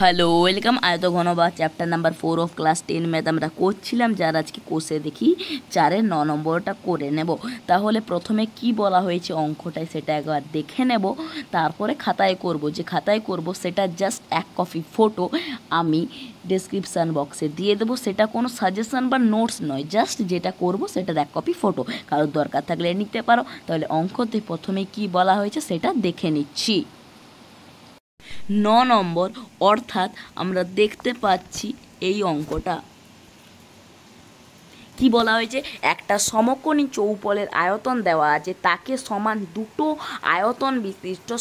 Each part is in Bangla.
হ্যালো ওয়েলকাম আয়ত ঘনবা chapter number 4 of class 10 math আমরা করছিলাম, যার আজকে কোষে দেখি 4-এর 9 নম্বরটা করে নেব। তাহলে প্রথমে কি বলা হয়েছে অঙ্কটায় সেটা একবার দেখে নেব, তারপরে খাতায় করব। যে খাতায় করব সেটা জাস্ট এক কপি ফটো আমি ডেসক্রিপশান বক্সে দিয়ে দেবো। সেটা কোনো সাজেশন বা নোটস নয়, জাস্ট যেটা করব সেটার এক কপি ফটো। কারোর দরকার থাকলে নিতে পারো। তাহলে অঙ্কতে প্রথমে কি বলা হয়েছে সেটা দেখে নিচ্ছি। 9 নম্বর, অর্থাৎ আমরা দেখতে পাচ্ছি এই অঙ্কটা কি বলা হয়েছে, একটা সমকোণী চৌপলের আয়তন দেওয়া আছে, তাকে সমান দুটো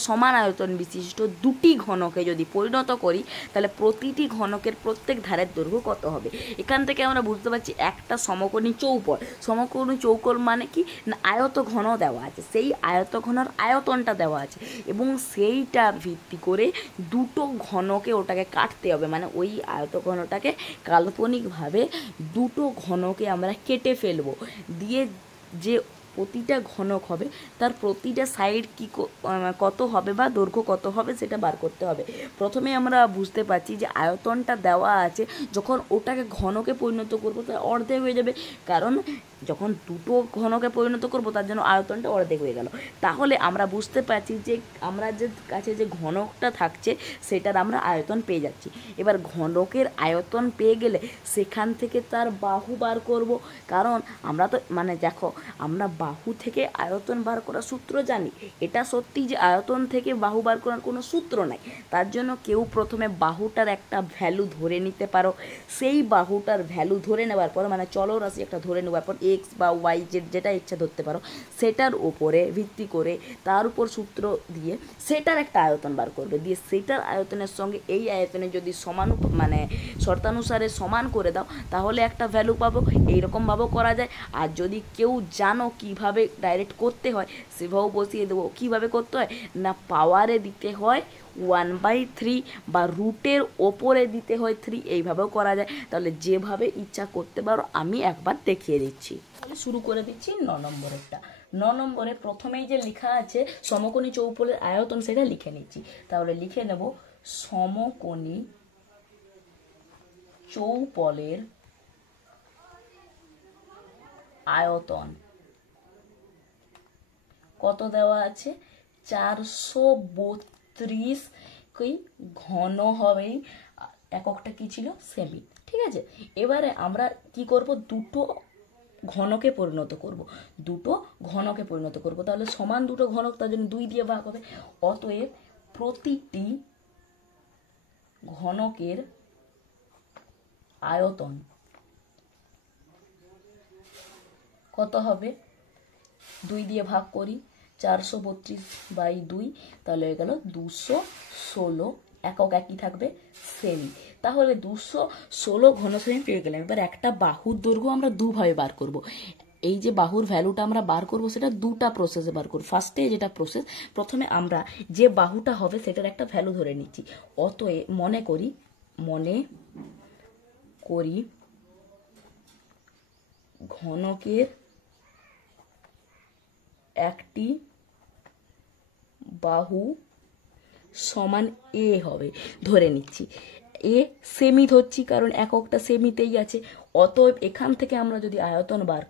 সমান আয়তন বিশিষ্ট দুটি ঘনকে যদি পরিণত করি তাহলে প্রতিটি ঘনকের প্রত্যেক ধারের দৈর্ঘ্য কত হবে। এখান থেকে আমরা বুঝতে পারছি একটা সমকোণী চৌকোণ মানে কি না, আয়ত ঘন দেওয়া আছে, সেই আয়ত ঘনর আয়তনটা দেওয়া আছে এবং সেইটার ভিত্তি করে দুটো ঘনকে ওটাকে কাটতে হবে, মানে ওই আয়ত ঘনটাকে কাল্পনিকভাবে দুটো ঘনকে আমরা কেটে ফেলবো, দিয়ে যে প্রতিটা ঘনক হবে তার প্রতিটা সাইড কি কত হবে বা দৈর্ঘ্য কত হবে সেটা বার করতে হবে। প্রথমে আমরা বুঝতে পারছি যে আয়তনটা দেওয়া আছে, যখন ওটাকে ঘনকে পরিণত করবো তার অর্ধেক হয়ে যাবে, কারণ যখন দুটো ঘনকে পরিণত করবো তার জন্য আয়তনটা অর্ধেক হয়ে গেল। তাহলে আমরা বুঝতে পারছি যে আমরা যে কাছে যে ঘনকটা থাকছে সেটার আমরা আয়তন পেয়ে যাচ্ছি। এবার ঘনকের আয়তন পেয়ে গেলে সেখান থেকে তার বাহু বার করব, কারণ আমরা তো দেখো আমরা বাহু থেকে আয়তন বার করার সূত্র জানি। এটা সত্যি যে আয়তন থেকে বাহু বার করার কোনো সূত্র নাই, তার জন্য কেউ প্রথমে বাহুটার একটা ভ্যালু ধরে নিতে পারো। সেই বাহুটার ভ্যালু ধরে নেওয়ার পর চলরাশি একটা ধরে নেওয়ার পর এক্স বা ওয়াই যেটা ইচ্ছা ধরতে পারো, সেটার ওপরে ভিত্তি করে তার উপর সূত্র দিয়ে সেটার একটা আয়তন বার করবে, দিয়ে সেটার আয়তনের সঙ্গে এই আয়তনে যদি শর্তানুসারে সমান করে দাও তাহলে একটা ভ্যালু পাবো। এইরকমভাবেও করা যায়। আর যদি কেউ জানো কিভাবে ডাইরেক্ট করতে হয় সেভাবেও বসিয়ে দেবো। কিভাবে করতে হয় না, পাওয়ারে দিতে হয় 1/3 বা রুটের ওপরে দিতে হয় 3, এইভাবেও করা যায়। তাহলে যেভাবে ইচ্ছা করতে পারো, আমি একবার দেখিয়ে দিচ্ছি। তাহলে শুরু করে দিচ্ছি 9 নম্বরেরটা। 9 নম্বরে প্রথমেই যে লেখা আছে সমকোণী চৌপলের আয়তন, সেটা লিখে নিচ্ছি। তাহলে লিখে নেব সমকোণী চৌপলের আয়তন কত দেওয়া আছে, 432 ঘন হবে, এককটা কি ছিল, সেমি। ঠিক আছে, এবারে আমরা কি করব, দুটো ঘনকে পরিণত করব। তাহলে সমান দুটো ঘনক, তার জন্য 2 দিয়ে ভাগ হবে। অতএব প্রতিটি ঘনকের আয়তন কত হবে, 2 দিয়ে ভাগ করি, 432/2, তাহলে হয়ে গেল 216, একক একই থাকবে, সেমি। তাহলে 216 ঘন সেমি পেয়ে গেলাম। এবার একটা বাহুর দৈর্ঘ্য আমরা দুভাবে বার করব। এই যে বাহুর ভ্যালুটা আমরা বার করব সেটা দুটা প্রসেসে বার করব। ফার্স্টে যেটা প্রসেস, প্রথমে আমরা যে বাহুটা হবে সেটার একটা ভ্যালু ধরে নিচ্ছি। অতএব মনে করি ঘনকের একটি বাহু সমান এ হবে, ধরে নিচ্ছি। এ সেমি ধরছি কারণ এককটা সেমিতেই আছে। অতএব এখান থেকে আমরা যদি আয়তন বার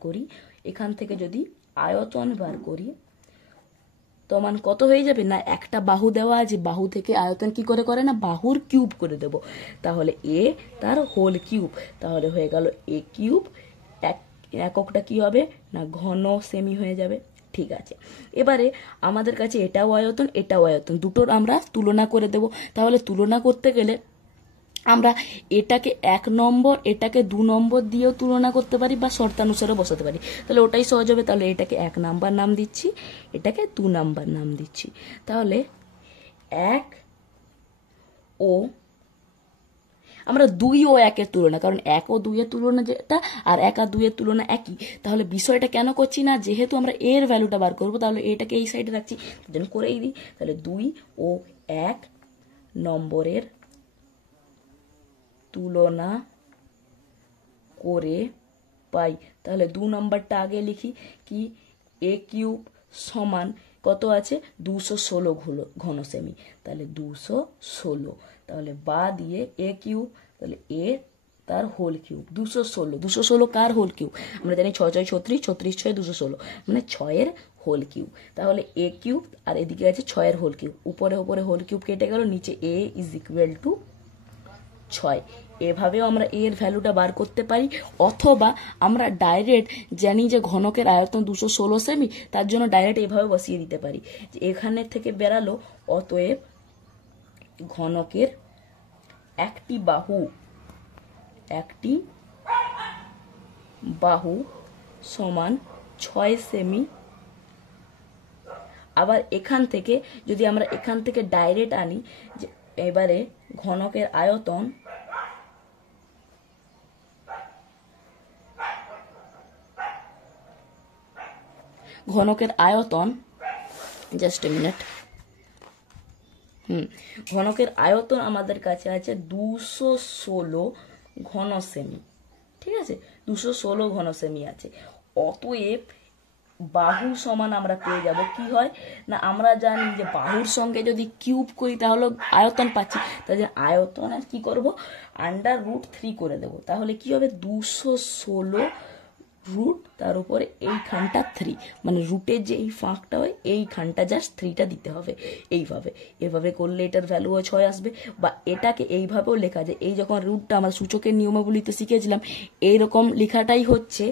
করি, তো মান কত হয়ে যাবে না, একটা বাহু দেওয়া আছে, বাহু থেকে আয়তন কি করে না, বাহুর কিউব করে দেব। তাহলে এ তার হোল কিউব, তাহলে হয়ে গেল এ কিউব। এককটা কি হবে না, ঘন সেমি হয়ে যাবে। ঠিক আছে, এবারে আমাদের কাছে এটাও আয়তন, দুটোর আমরা তুলনা করে দেব। তাহলে তুলনা করতে গেলে আমরা এটাকে 1 নম্বর, এটাকে 2 নম্বর দিয়েও তুলনা করতে পারি বা শর্তানুসারে বসাতে পারি, তাহলে ওটাই সহজ হবে। তাহলে এটাকে 1 নাম্বার নাম দিচ্ছি, এটাকে 2 নাম্বার নাম দিচ্ছি। তাহলে 1 ও আমরা 2 ও 1 এর তুলনা, কারণ 1 ও 2 এর তুলনা যেটা আর 1 আর 2 এর তুলনা একই। তাহলে বিষয়টা কেন করছি না, যেহেতু আমরা এর ভ্যালুটা বার করবো, তাহলে এটাকে এই সাইডে রাখছি, তার জন্য করেই দিই। তাহলে 2 ও 1 নম্বরের তুলনা করে পাই। তাহলে 2 নম্বরটা আগে লিখি, কি এ কিউব সমান কত আছে, 216 ঘন সেমি। তাহলে 216, তাহলে বা দিয়ে এ কিউব, তাহলে এ তার হোল কিউব 216, 216 কার হোল কিউব? আমরা জানি 6 6 36, 36 6 216, মানে 6-এর হোল কিউব। তাহলে এ কিউব আর এদিকে আছে 6-এর হোল কিউব, উপরে উপরে হোল কিউব কেটে গেল, নিচে এ ইজ ইকুয়াল টু 6। এভাবেও আমরা এর ভ্যালুটা বার করতে পারি, অথবা আমরা ডাইরেক্ট জানি যে ঘনকের আয়তন 216 সেমি, তার জন্য ডাইরেক্ট এভাবে বসিয়ে দিতে পারি যে এখানে থেকে বেরালো, অতএব ঘনকের একটি বাহু সমান 6 সেমি। আবার এখান থেকে যদি আমরা এখান থেকে ডাইরেক্ট আনি যে এবারে ঘনকের আয়তন জাস্ট এ মিনিট, ঘনকের আয়তন আমাদের কাছে আছে 216 ঘন সেমি, ঠিক আছে, 216 ঘন সেমি আছে। অতএব বাহু সমান আমরা পেয়ে যাব কি হয় না, আমরা জানি যে বাহুর সঙ্গে যদি কিউব করি তাহলে আয়তন পাচ্ছি, তাই যে আয়তন আর কি করব, √3 করে দেব। তাহলে কি হবে, 216 রুট তার উপরে এইখানটা 3, মানে রুটের যে এই ফাঁকটা হয় এইখানটা জাস্ট 3টা দিতে হবে। এভাবে করলে এটার ভ্যালু 6 আসবে। বা এটাকে এইভাবেও লেখা যায়, এই যখন রুটটা আমরা সূচকের নিয়মাবলীতে শিখেছিলাম, এইরকম লেখাটাই হচ্ছে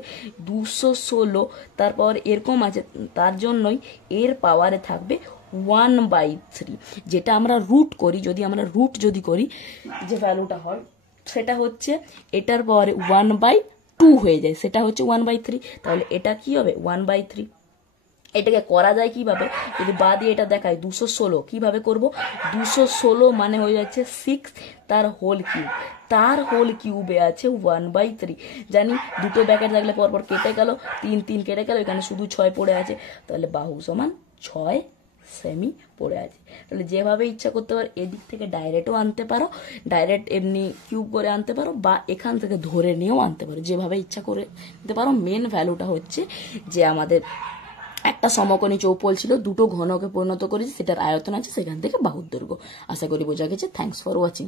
216, তারপর এরকম আছে, তার জন্যই এর পাওয়ারে থাকবে 1/3, যেটা আমরা রুট করি, যদি করি যে ভ্যালুটা হয় সেটা হচ্ছে এটার পাওয়ারে 1/2 হয়ে যায়, সেটা হচ্ছে 1/3। তাহলে এটা কি হবে 1/3। এটাকে করা যায় কিভাবে, যদি বা দিয়ে এটা দেখায় 216 কিভাবে করব, 216 মানে হয়ে যাচ্ছে 6 তার হোল কিউবে আছে 1/3। জানি দুটো ব্যাকেট থাকলে পরপর কেটে গেল, 3 3 কেটে গেল, এখানে শুধু 6 পড়ে আছে, তাহলে বাহু সমান 6 সেমি পড়ে আছে। তাহলে যেভাবে ইচ্ছা করতে পারো, এদিক থেকে ডাইরেক্টও আনতে পারো, ডাইরেক্ট এমনি কিউব করে আনতে পারো, বা এখান থেকে ধরে নিয়েও আনতে পারো, যেভাবে ইচ্ছা করে নিতে পারো। মেন ভ্যালুটা হচ্ছে যে আমাদের একটা সমকোণী চৌপল ছিল, দুটো ঘনকে পরিণত করেছি, সেটার আয়তন আছে, সেখান থেকে বাহুর দৈর্ঘ্য। আশা করি বোঝা গেছে। Thanks for watching.